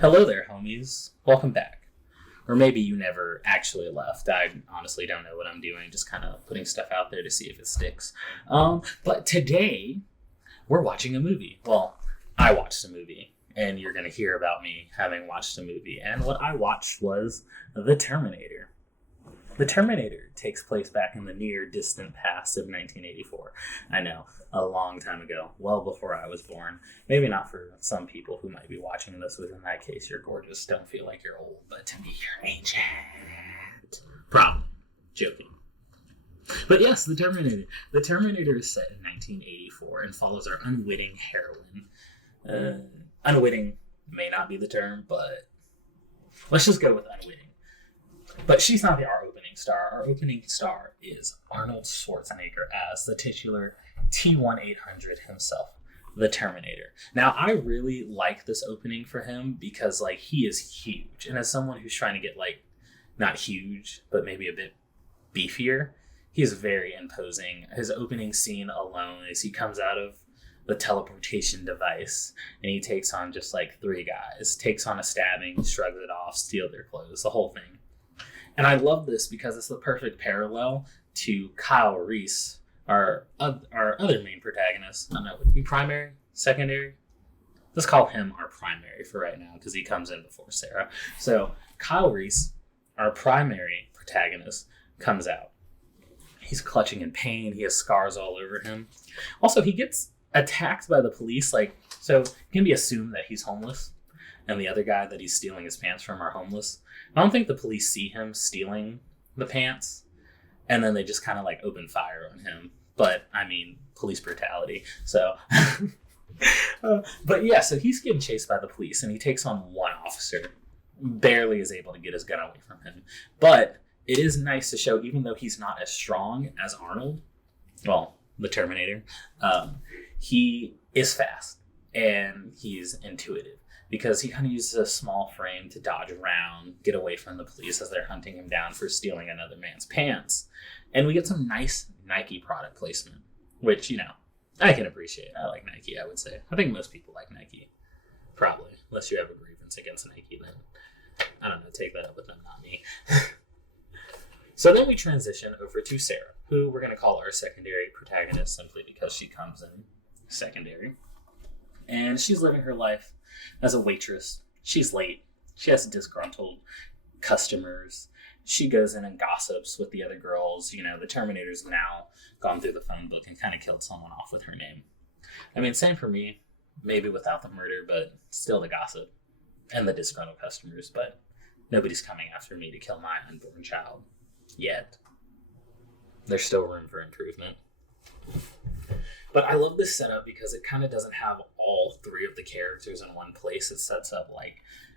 Hello there, homies. Welcome back. Or maybe you never actually left. I honestly don't know what I'm doing, just kind of putting stuff out there to see if it sticks. But today, we're watching a movie. Well, I watched a movie, and you're going to hear about me having watched a movie. And what I watched was The Terminator. The Terminator takes place back in the near distant past of 1984. I know, a long time ago, well before I was born. Maybe not for some people who might be watching this, but in that case, you're gorgeous. Don't feel like you're old, but to me, you're ancient. Problem. Joking. But yes, The Terminator. The Terminator is set in 1984 and follows our unwitting heroine. Unwitting may not be the term, but let's just go with unwitting. But she's not our opening star. Our opening star is Arnold Schwarzenegger as the titular T-1800 himself, the Terminator. Now, I really like this opening for him because, he is huge. And as someone who's trying to get, not huge, but maybe a bit beefier, he's very imposing. His opening scene alone is he comes out of the teleportation device and he takes on just, three guys. Takes on a stabbing, shrugs it off, steal their clothes, the whole thing. And I love this because it's the perfect parallel to Kyle Reese, our other main protagonist. I don't know, would it be primary? Secondary? Let's call him our primary for right now because he comes in before Sarah. So Kyle Reese, our primary protagonist, comes out. He's clutching in pain. He has scars all over him. Also, he gets attacked by the police. So it can be assumed that he's homeless and the other guy that he's stealing his pants from are homeless. I don't think the police see him stealing the pants, and then they just kind of open fire on him. But, police brutality. So, but yeah, so he's getting chased by the police, and he takes on one officer, barely is able to get his gun away from him. But it is nice to show, even though he's not as strong as Arnold, well, the Terminator, he is fast, and he's intuitive. Because he kind of uses a small frame to dodge around, get away from the police as they're hunting him down for stealing another man's pants. And we get some nice Nike product placement, which, I can appreciate. I like Nike, I would say. I think most people like Nike. Probably. Unless you have a grievance against Nike, then, I don't know, take that up with them, not me. So then we transition over to Sarah, who we're going to call our secondary protagonist simply because she comes in secondary. And she's living her life as a waitress. She's late. She has disgruntled customers. She goes in and gossips with the other girls. The Terminator's now gone through the phone book and kind of killed someone off with her name. Same for me. Maybe without the murder, but still the gossip and the disgruntled customers. But nobody's coming after me to kill my unborn child. Yet. There's still room for improvement. But I love this setup because it kind of doesn't have all three of the characters in one place. It sets up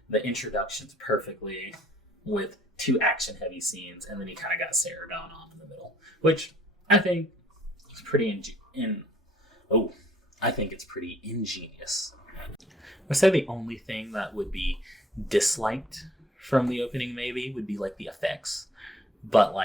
the introductions perfectly with two action-heavy scenes, and then you kind of got Sarah going on in the middle, which I think is pretty I think it's pretty ingenious. I'd say the only thing that would be disliked from the opening maybe would be the effects, but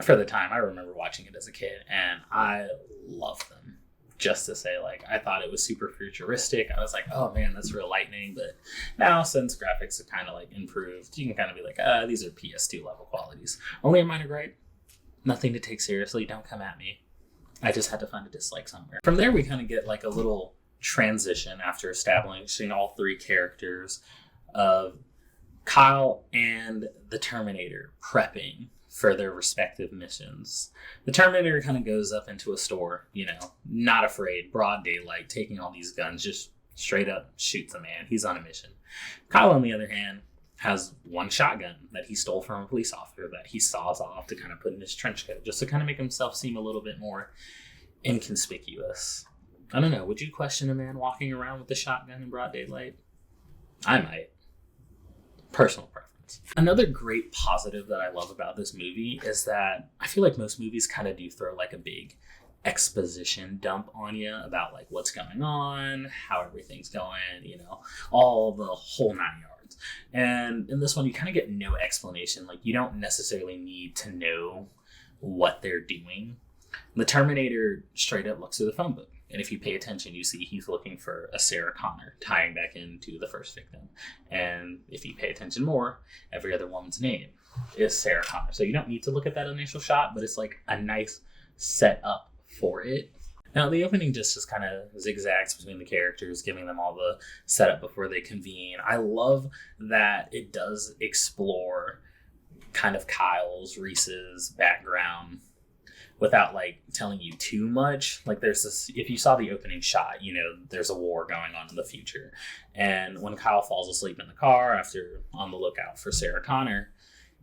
for the time, I remember watching it as a kid, and I loved them. Just to say, I thought it was super futuristic. I was like, oh man, that's real lightning. But now, since graphics have kind of improved, you can kind of be these are PS2 level qualities. Only a minor gripe. Nothing to take seriously. Don't come at me. I just had to find a dislike somewhere. From there, we kind of get a little transition after establishing all three characters of Kyle and the Terminator prepping for their respective missions. The Terminator kind of goes up into a store, not afraid, broad daylight, taking all these guns, just straight up shoots a man. He's on a mission. Kyle, on the other hand, has one shotgun that he stole from a police officer that he saws off to kind of put in his trench coat, just to kind of make himself seem a little bit more inconspicuous. I don't know, would you question a man walking around with a shotgun in broad daylight? I might. Personal preference. Another great positive that I love about this movie is that I feel like most movies kind of do throw a big exposition dump on you about what's going on, how everything's going, all the whole 9 yards. And in this one, you kind of get no explanation. You don't necessarily need to know what they're doing. The Terminator straight up looks through the phone book. And if you pay attention, you see he's looking for a Sarah Connor, tying back into the first victim. And if you pay attention more, every other woman's name is Sarah Connor. So you don't need to look at that initial shot, but it's like a nice setup for it. Now, the opening just kind of zigzags between the characters, giving them all the setup before they convene. I love that it does explore kind of Kyle's, Reese's background without like telling you too much. Like there's this, if you saw the opening shot, you know, there's a war going on in the future. And when Kyle falls asleep in the car after on the lookout for Sarah Connor,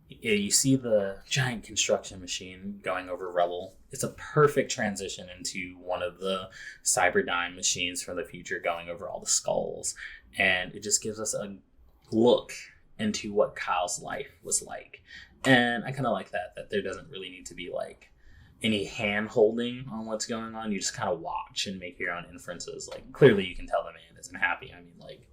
you see the giant construction machine going over rubble. It's a perfect transition into one of the Cyberdyne machines from the future going over all the skulls. And it just gives us a look into what Kyle's life was like. And I kind of like that there doesn't really need to be like any hand holding on what's going on. You just kind of watch and make your own inferences. Like clearly you can tell the man isn't happy. I mean, like,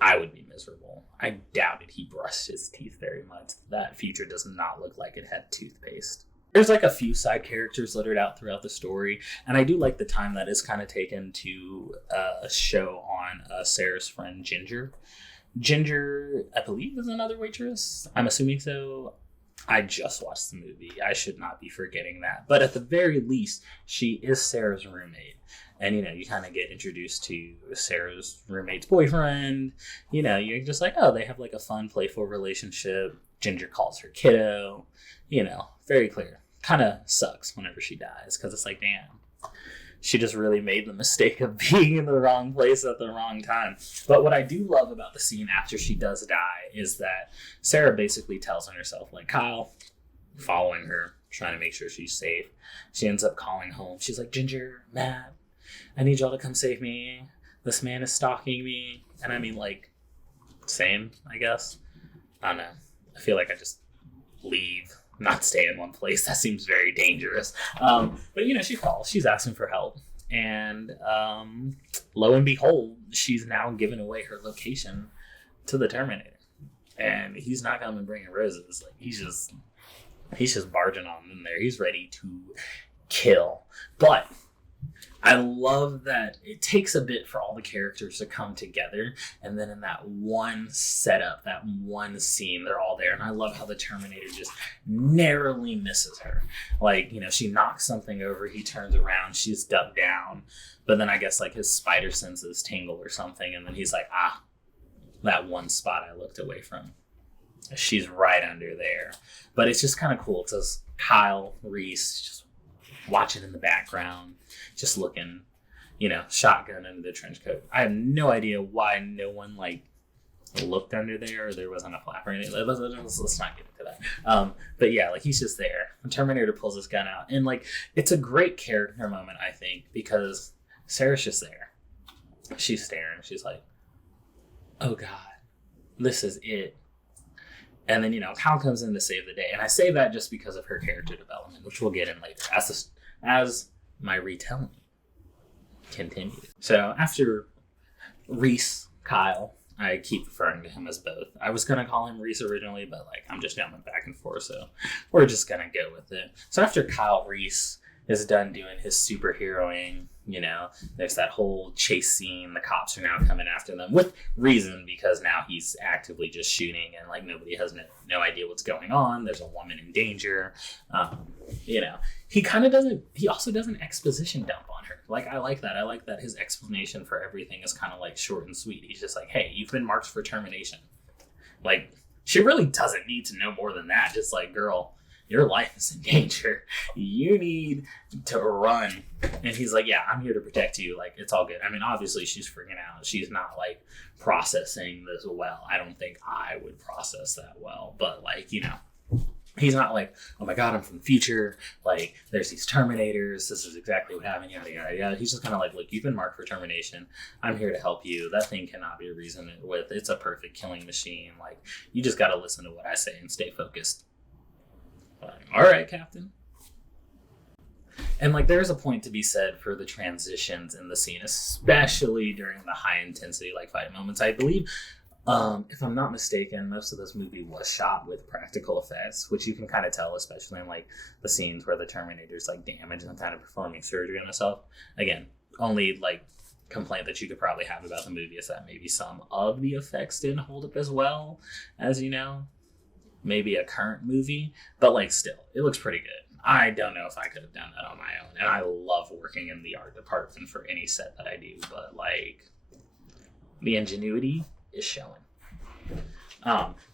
I would be miserable. I doubted he brushed his teeth very much. That future does not look like it had toothpaste. There's like a few side characters littered out throughout the story, and I do like the time that is kind of taken to show on Sarah's friend Ginger. Ginger, I believe, is another waitress. I'm assuming so. I just watched the movie. I should not be forgetting that. But at the very least, she is Sarah's roommate. And, you know, you kind of get introduced to Sarah's roommate's boyfriend. You know, you're just like, oh, they have like a fun, playful relationship. Ginger calls her kiddo. You know, very clear. Kind of sucks whenever she dies because it's like, damn, she just really made the mistake of being in the wrong place at the wrong time. But what I do love about the scene after she does die is that Sarah basically tells on herself, like Kyle, following her, trying to make sure she's safe. She ends up calling home. She's like, Ginger, Matt, I need y'all to come save me. This man is stalking me. And I mean, like, same, I guess. I don't know. I feel like I just leave, not stay in one place. That seems very dangerous. But, you know, she calls. She's asking for help. And lo and behold, she's now given away her location to the Terminator. And he's not coming bringing roses. Like, he's just barging on in there. He's ready to kill. But I love that it takes a bit for all the characters to come together, and then in that one setup, that one scene, they're all there. And I love how the Terminator just narrowly misses her. Like, you know, she knocks something over, he turns around, she's ducked down, but then I guess like his spider senses tingle or something, and then he's like, that one spot I looked away from, she's right under there. But it's just kind of cool. It's just Kyle Reese just watching in the background, just looking, you know, shotgun under the trench coat. I have no idea why no one like looked under there, or there wasn't a flap or anything. Let's not get into that. But yeah, like he's just there. The Terminator pulls his gun out, and like it's a great character moment, I think, because Sarah's just there. She's staring. She's like, oh God, this is it. And then, you know, Kyle comes in to save the day. And I say that just because of her character development, which we'll get in later as my retelling continues. So after Reese, Kyle, I keep referring to him as both. I was going to call him Reese originally, but like I'm just jumping back and forth, so we're just going to go with it. So after Kyle Reese is done doing his superheroing, you know, there's that whole chase scene. The cops are now coming after them with reason, because now he's actively just shooting and like nobody has no idea what's going on. There's a woman in danger. You know, he also does an exposition dump on her. Like, I like that. I like that his explanation for everything is kind of like short and sweet. He's just like, hey, you've been marked for termination. Like, she really doesn't need to know more than that. Just like, girl, your life is in danger. You need to run. And he's like, yeah, I'm here to protect you. Like, it's all good. I mean, obviously she's freaking out. She's not like processing this well. I don't think I would process that well. But like, you know, he's not like, oh my God, I'm from the future. Like, there's these Terminators. This is exactly what happened. Yada, yada, yada. He's just kind of like, look, you've been marked for termination. I'm here to help you. That thing cannot be reasoned with. It's a perfect killing machine. Like, you just got to listen to what I say and stay focused. All right, Captain. And like, there's a point to be said for the transitions in the scene, especially during the high intensity like fight moments. I believe, if I'm not mistaken, most of this movie was shot with practical effects, which you can kind of tell, especially in like the scenes where the Terminator's like damaged and kind of performing surgery on himself. Again, only like complaint that you could probably have about the movie is that maybe some of the effects didn't hold up as well as, maybe a current movie, but like still, it looks pretty good. I don't know if I could have done that on my own, and I love working in the art department for any set that I do, but like the ingenuity is showing.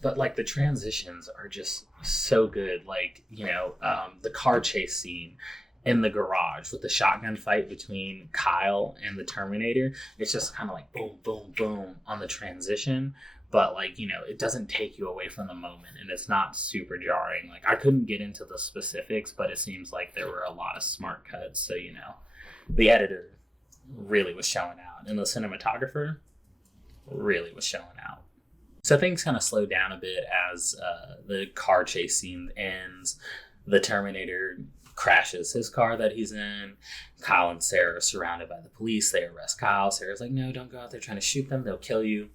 But like the transitions are just so good. Like, the car chase scene in the garage with the shotgun fight between Kyle and the Terminator. It's just kind of like boom, boom, boom on the transition. But like, it doesn't take you away from the moment, and it's not super jarring. Like, I couldn't get into the specifics, but it seems like there were a lot of smart cuts. So, the editor really was showing out, and the cinematographer really was showing out. So things kind of slow down a bit as the car chase scene ends. The Terminator crashes his car that he's in. Kyle and Sarah are surrounded by the police. They arrest Kyle. Sarah's like, no, don't go out there trying to shoot them. They'll kill you.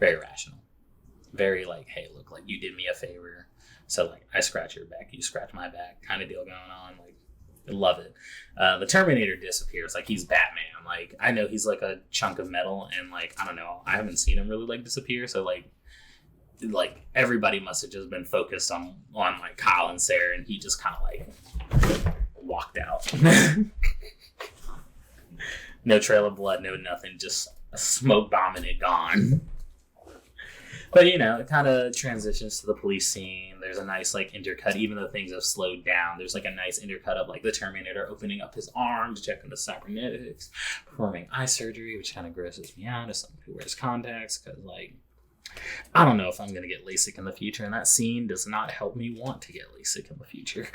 Very rational. Very like, hey, look, like you did me a favor. So like, I scratch your back, you scratch my back kind of deal going on. Like, I love it. The Terminator disappears like he's Batman. Like, I know he's like a chunk of metal, and like, I don't know, I haven't seen him really like disappear. So like everybody must have just been focused on like Kyle and Sarah, and he just kind of like walked out. No trail of blood, no nothing, just a smoke bomb and it gone. But it kind of transitions to the police scene. There's a nice like intercut, even though things have slowed down. There's like a nice intercut of like the Terminator opening up his arms, checking the cybernetics, performing eye surgery, which kind of grosses me out as someone who wears contacts, because like, I don't know if I'm going to get LASIK in the future, and that scene does not help me want to get LASIK in the future.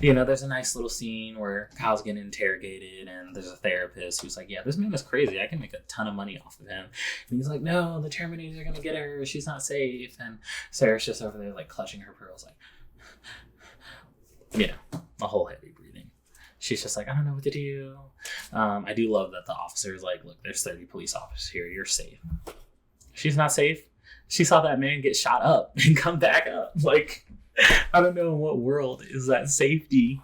There's a nice little scene where Kyle's getting interrogated, and there's a therapist who's like, yeah, this man is crazy. I can make a ton of money off of him. And he's like, no, the Terminators are going to get her. She's not safe. And Sarah's just over there, like, clutching her pearls, like, a whole heavy breathing. She's just like, I don't know what to do. I do love that the officer is like, look, there's 30 police officers here. You're safe. She's not safe. She saw that man get shot up and come back up. Like, I don't know in what world is that safety.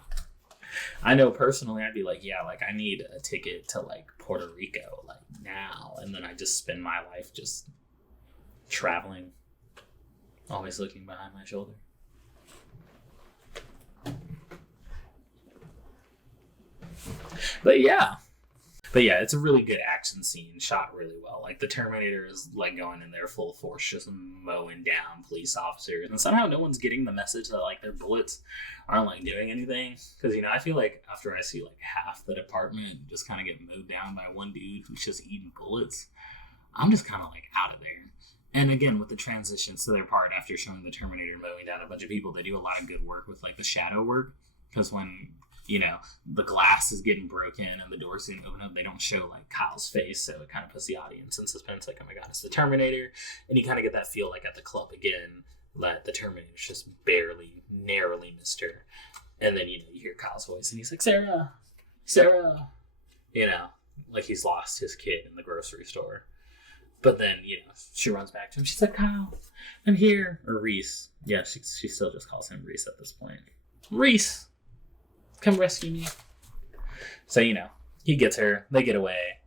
I know personally I'd be like, yeah, like I need a ticket to like Puerto Rico like now, and then I just spend my life just traveling, always looking behind my shoulder. But yeah, it's a really good action scene, shot really well. Like the Terminator is like going in there full force, just mowing down police officers, and somehow no one's getting the message that like their bullets aren't like doing anything. Because I feel like after I see like half the department just kind of get mowed down by one dude who's just eating bullets, I'm just kind of like out of there. And again, with the transitions to their part after showing the Terminator mowing down a bunch of people, they do a lot of good work with like the shadow work. Because when the glass is getting broken and the door's getting opened up, they don't show like Kyle's face, so it kind of puts the audience in suspense, like, oh my god, it's the Terminator. And you kind of get that feel like at the club again, that the Terminator's just barely, narrowly missed her. And then, you hear Kyle's voice and he's like, Sarah, like he's lost his kid in the grocery store. But then, she runs back to him. She's like, Kyle, I'm here. Or Reese. Yeah, she still just calls him Reese at this point. Reese! Come rescue me. So, he gets her. They get away.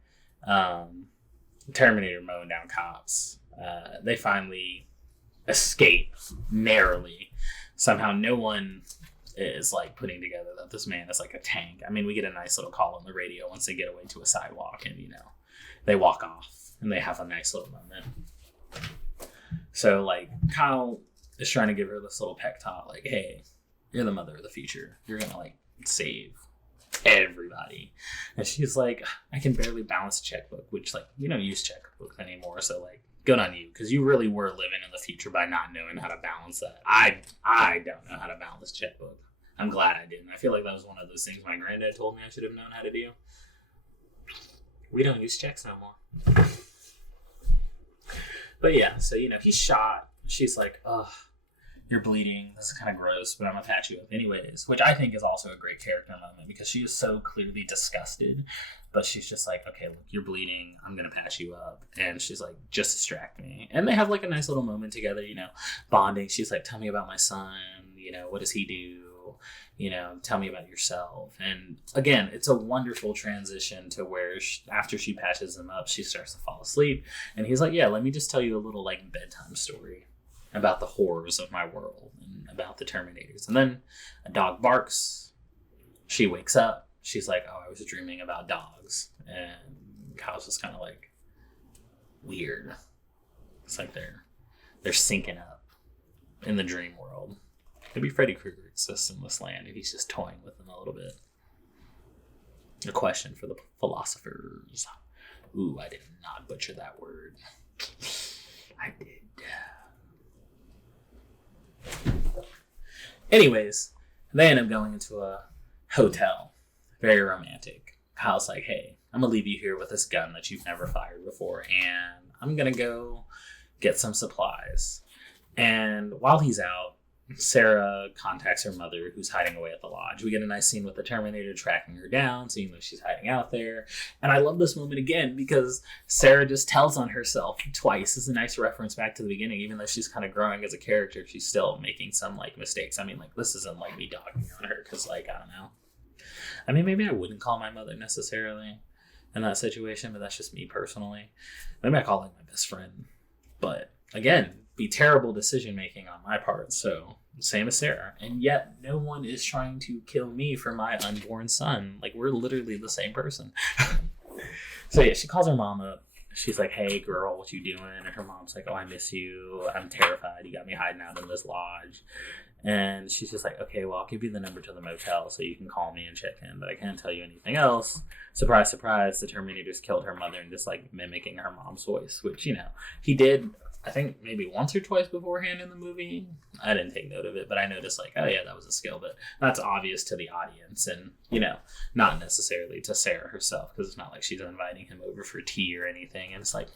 Terminator mowing down cops. They finally escape narrowly. Somehow no one is like putting together that this man is like a tank. I mean, we get a nice little call on the radio once they get away to a sidewalk, and, they walk off and they have a nice little moment. So, like, Kyle is trying to give her this little pep talk, like, hey, you're the mother of the future. You're going to, like, save everybody. And she's like, I can barely balance a checkbook, which like, you don't use checkbooks anymore, so like, good on you, because you really were living in the future by not knowing how to balance that. I don't know how to balance checkbook. I'm glad I didn't. I feel like that was one of those things my granddad told me I should have known how to do. We don't use checks no more. But yeah, so he's shot. She's like, ugh, you're bleeding. This is kind of gross, but I'm gonna patch you up anyways, which I think is also a great character moment, because she is so clearly disgusted, but she's just like, okay, look, you're bleeding. I'm gonna patch you up. And she's like, just distract me. And they have like a nice little moment together, bonding. She's like, tell me about my son. What does he do? tell me about yourself. And again, it's a wonderful transition to where after she patches him up, she starts to fall asleep. And he's like, yeah, let me just tell you a little like bedtime story about the horrors of my world and about the Terminators. And then a dog barks. She wakes up. She's like, oh, I was dreaming about dogs. And Kyle's just kind of like, weird. It's like they're syncing up in the dream world. Maybe Freddy Krueger exists in this land and he's just toying with them a little bit. A question for the philosophers. Ooh, I did not butcher that word. I did. Anyways, they end up going into a hotel. Very romantic. Kyle's like, hey, I'm going to leave you here with this gun that you've never fired before, and I'm going to go get some supplies. And while he's out, Sarah contacts her mother, who's hiding away at the lodge. We get a nice scene with the Terminator tracking her down, seeing that she's hiding out there. And I love this moment again because Sarah just tells on herself twice. It's a nice reference back to the beginning. Even though she's kind of growing as a character, she's still making some like mistakes. I mean, like, this isn't like me dogging on her because, like, I don't know. I mean, maybe I wouldn't call my mother necessarily in that situation, but that's just me personally. Maybe I call like my best friend. But again, be terrible decision making on my part. So same as Sarah. And yet no one is trying to kill me for my unborn son. Like, we're literally the same person. So yeah, she calls her mom up. She's like, hey girl, what you doing? And her mom's like, oh, I miss you. I'm terrified. You got me hiding out in this lodge. And she's just like, okay, well, I'll give you the number to the motel so you can call me and check in, but I can't tell you anything else. Surprise, surprise, the Terminators killed her mother and just like mimicking her mom's voice, which, he did, I think maybe once or twice beforehand in the movie. I didn't take note of it, but I noticed like, oh yeah, that was a skill, but that's obvious to the audience and, not necessarily to Sarah herself, because it's not like she's inviting him over for tea or anything. And it's like,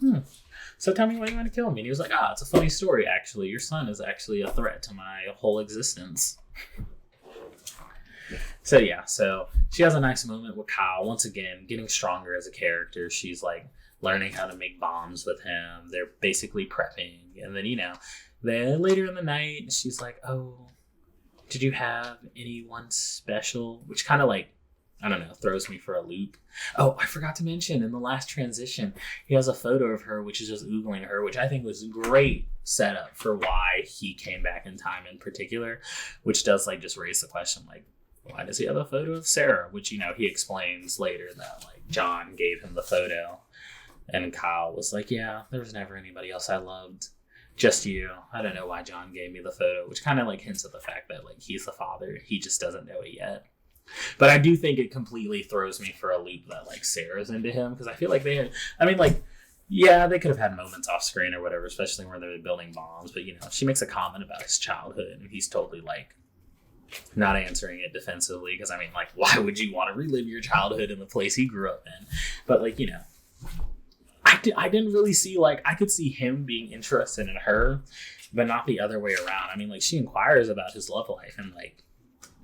so tell me why you want to kill me. And he was like, it's a funny story, actually. Your son is actually a threat to my whole existence. So yeah, so she has a nice moment with Kyle. Once again, getting stronger as a character. She's like learning how to make bombs with him. They're basically prepping. And then, then later in the night, she's like, oh, did you have anyone special? Which kind of like, I don't know, throws me for a loop. Oh, I forgot to mention, in the last transition, he has a photo of her, which is just oogling her, which I think was a great setup for why he came back in time in particular, which does like just raise the question, like, why does he have a photo of Sarah? Which, he explains later that like John gave him the photo. And Kyle was like, yeah, there was never anybody else I loved. Just you. I don't know why John gave me the photo, which kind of like hints at the fact that like he's the father. He just doesn't know it yet. But I do think it completely throws me for a loop that like Sarah's into him, because I feel like they could have had moments off screen or whatever, especially where they were building bombs. But, she makes a comment about his childhood and he's totally like not answering it defensively, because I mean, like, why would you want to relive your childhood in the place he grew up in? But like, I didn't really see, like, I could see him being interested in her, but not the other way around. I mean, like, she inquires about his love life and like,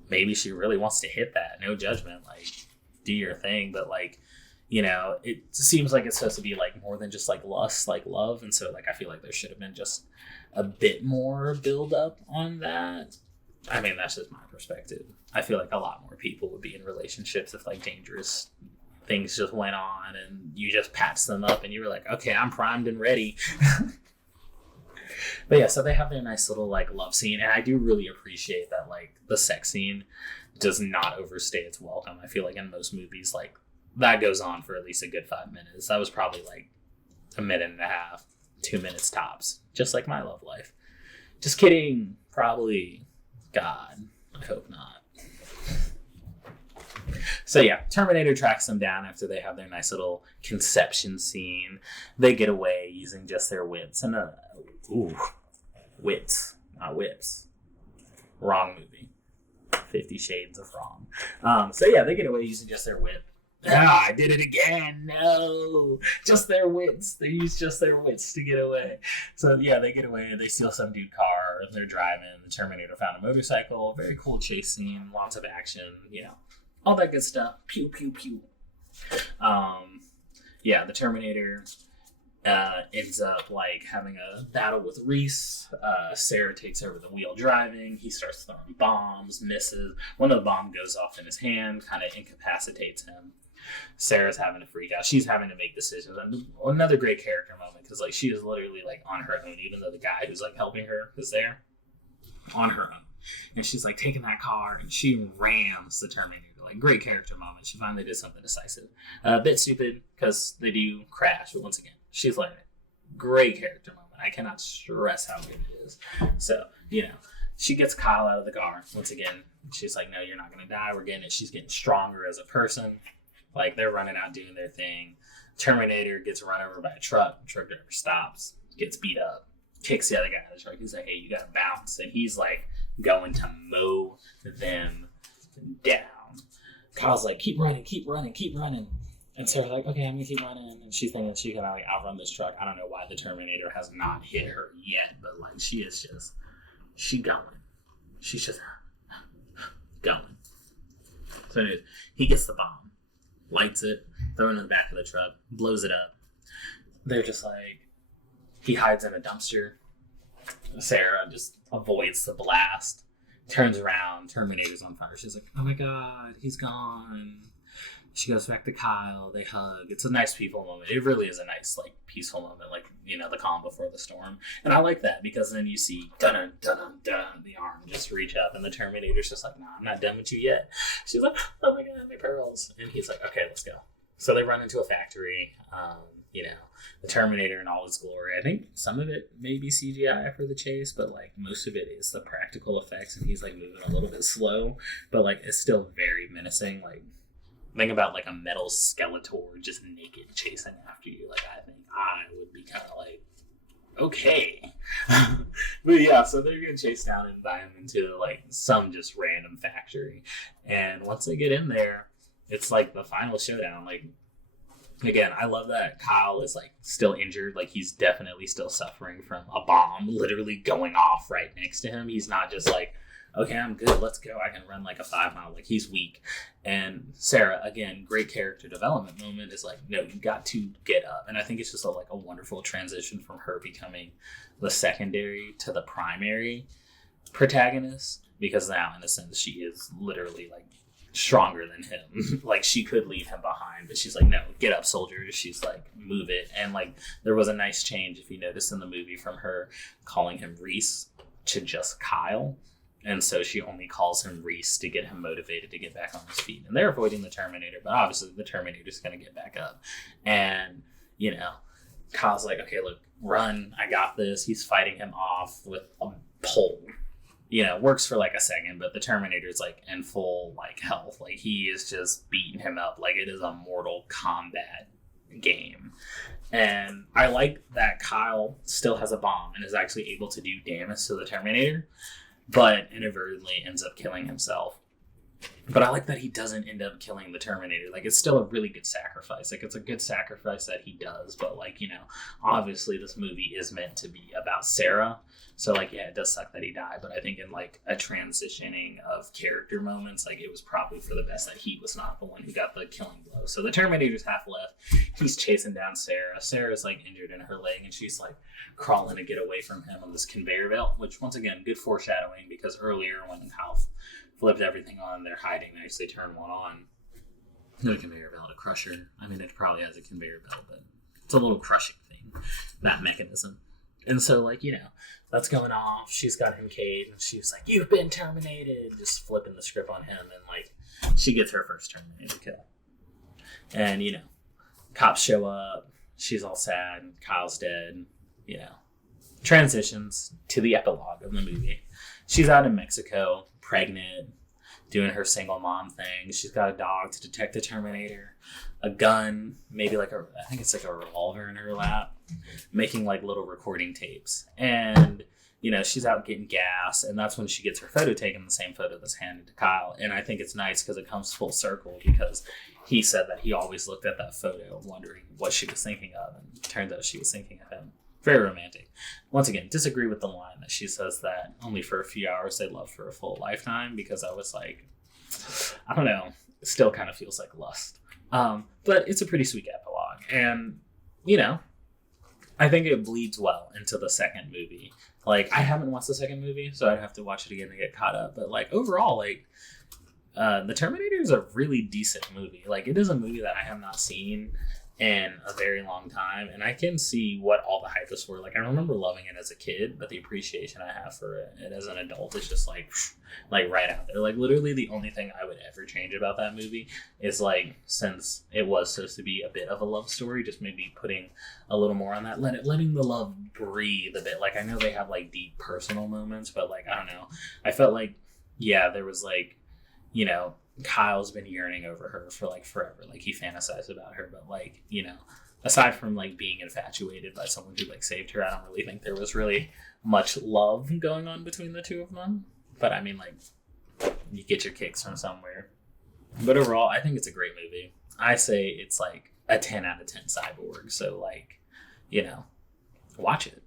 maybe she really wants to hit that. No judgment. Like, do your thing. But like, it seems like it's supposed to be like more than just like lust, like love. And so like, I feel like there should have been just a bit more build up on that. I mean, that's just my perspective. I feel like a lot more people would be in relationships if like dangerous things just went on and you just patched them up and you were like, okay, I'm primed and ready. But yeah, so they have their nice little like love scene, and I do really appreciate that like the sex scene does not overstay its welcome. I feel like in most movies, like, that goes on for at least a good 5 minutes. That was probably like a minute and a half, 2 minutes tops, just like my love life. Just kidding. Probably. God, I hope not. So yeah, Terminator tracks them down after they have their nice little conception scene. They get away using just their wits. And wits, not whips. Wrong movie. 50 Shades of Wrong. So yeah, they get away using just their wit. I did it again. No, just their wits. They use just their wits to get away. So yeah, they get away. They steal some dude car. They're driving. The Terminator found a motorcycle. Very cool chase scene. Lots of action. All that good stuff. Pew pew pew. Yeah, the Terminator ends up like having a battle with Reese. Sarah takes over the wheel driving. He starts throwing bombs, misses. One of the bombs goes off in his hand, kind of incapacitates him. Sarah's having to freak out. She's having to make decisions. And another great character moment, because like she is literally like on her own, even though the guy who's like helping her is there, on her own. And she's like taking that car and she rams the Terminator. Like, great character moment. She finally did something decisive. A bit stupid because they do crash, but once again, she's learning. Great character moment. I cannot stress how good it is. So, she gets Kyle out of the car. Once again, she's like, no, you're not going to die. We're getting it. She's getting stronger as a person. Like, they're running out doing their thing. Terminator gets run over by a truck. The truck driver stops, gets beat up, kicks the other guy out of the truck. He's like, hey, you got to bounce. And he's like going to mow them down. Kyle's like, keep running, keep running, keep running. And Sarah's like, okay, I'm going to keep running. And she's thinking she can like outrun this truck. I don't know why the Terminator has not hit her yet, but like she's going. She's just going. So anyways, he gets the bomb, lights it, throws it in the back of the truck, blows it up. They're just like, he hides in a dumpster. Sarah just avoids the blast. Turns around, Terminator's on fire. She's like, oh my god, he's gone. She goes back to Kyle, they hug. It's a nice peaceful moment. It really is a nice, like, peaceful moment, like, the calm before the storm. And I like that, because then you see, dun dun dun dun, the arm just reach up, and the Terminator's just like, nah, I'm not done with you yet. She's like, oh my god, my pearls. And he's like, okay, let's go. So they run into a factory, the Terminator in all its glory. I think some of it may be CGI for the chase, but like most of it is the practical effects, and he's like moving a little bit slow, but like it's still very menacing. Like, think about like a metal Skeletor just naked chasing after you. Like, I think I would be kind of like, okay. But yeah, so they're getting chased down and by him into like some just random factory. And once they get in there, it's like the final showdown. Like, again, I love that Kyle is like still injured. Like, he's definitely still suffering from a bomb literally going off right next to him. He's not just like, okay, I'm good, let's go, I can run like a 5 mile. Like, he's weak. And Sarah, again, great character development moment, is like, no, you got to get up. And I think it's just a wonderful transition from her becoming the secondary to the primary protagonist, because now in a sense she is literally like stronger than him. Like, she could leave him behind, but she's like, no, get up, soldier. She's like, move it. And like, there was a nice change, if you notice in the movie, from her calling him Reese to just Kyle. And so she only calls him Reese to get him motivated to get back on his feet. And they're avoiding the Terminator, but obviously the Terminator's going to get back up. And, Kyle's like, okay, look, run, I got this. He's fighting him off with a pole. Works for like a second, but the Terminator's like in full like health. Like, he is just beating him up like it is a Mortal Kombat game. And I like that Kyle still has a bomb and is actually able to do damage to the Terminator, but inadvertently ends up killing himself. But I like that he doesn't end up killing the Terminator. Like, it's still a really good sacrifice. Like, it's a good sacrifice that he does. But, like, obviously this movie is meant to be about Sarah. So, like, yeah, it does suck that he died. But I think in, like, a transitioning of character moments, like, it was probably for the best that he was not the one who got the killing blow. So the Terminator's half left. He's chasing down Sarah. Sarah's, like, injured in her leg, and she's, like, crawling to get away from him on this conveyor belt, which, once again, good foreshadowing, because earlier when Kyle flipped everything on, they're hiding, they actually turn one on. No conveyor belt, a crusher. I mean, it probably has a conveyor belt, but it's a little crushing thing, that mechanism. And so, like, that's going off. She's got him caged, and she's like, you've been terminated, just flipping the script on him, and, like, she gets her first Terminator kill. And, cops show up, she's all sad, Kyle's dead, Transitions to the epilogue of the movie. She's out in Mexico, pregnant, doing her single mom thing. She's got a dog to detect the Terminator, a gun, maybe I think it's like a revolver in her lap, making like little recording tapes. And, she's out getting gas, and that's when she gets her photo taken, the same photo that's handed to Kyle. And I think it's nice because it comes full circle, because he said that he always looked at that photo wondering what she was thinking of, and it turns out she was thinking of him. Very romantic. Once again, disagree with the line that she says that only for a few hours they love for a full lifetime, because I was like, I don't know, it still kind of feels like lust. But it's a pretty sweet epilogue. And, I think it bleeds well into the second movie. Like, I haven't watched the second movie, so I'd have to watch it again to get caught up. But like overall, like the Terminator is a really decent movie. Like, it is a movie that I have not seen in a very long time, and I can see what all the hype is for. Like, I remember loving it as a kid, but the appreciation I have for it as an adult is just like right out there. Like, literally the only thing I would ever change about that movie is, like, since it was supposed to be a bit of a love story, just maybe putting a little more on that, letting the love breathe a bit. Like, I know they have like deep personal moments, but like, I don't know, I felt like, yeah, there was like, you know, Kyle's been yearning over her for like forever. Like, he fantasized about her, but like, you know, aside from like being infatuated by someone who like saved her, I don't really think there was really much love going on between the two of them. But I mean, like, you get your kicks from somewhere. But overall, I think it's a great movie. I say it's like a 10 out of 10 Cyborg. So like, you know, watch it.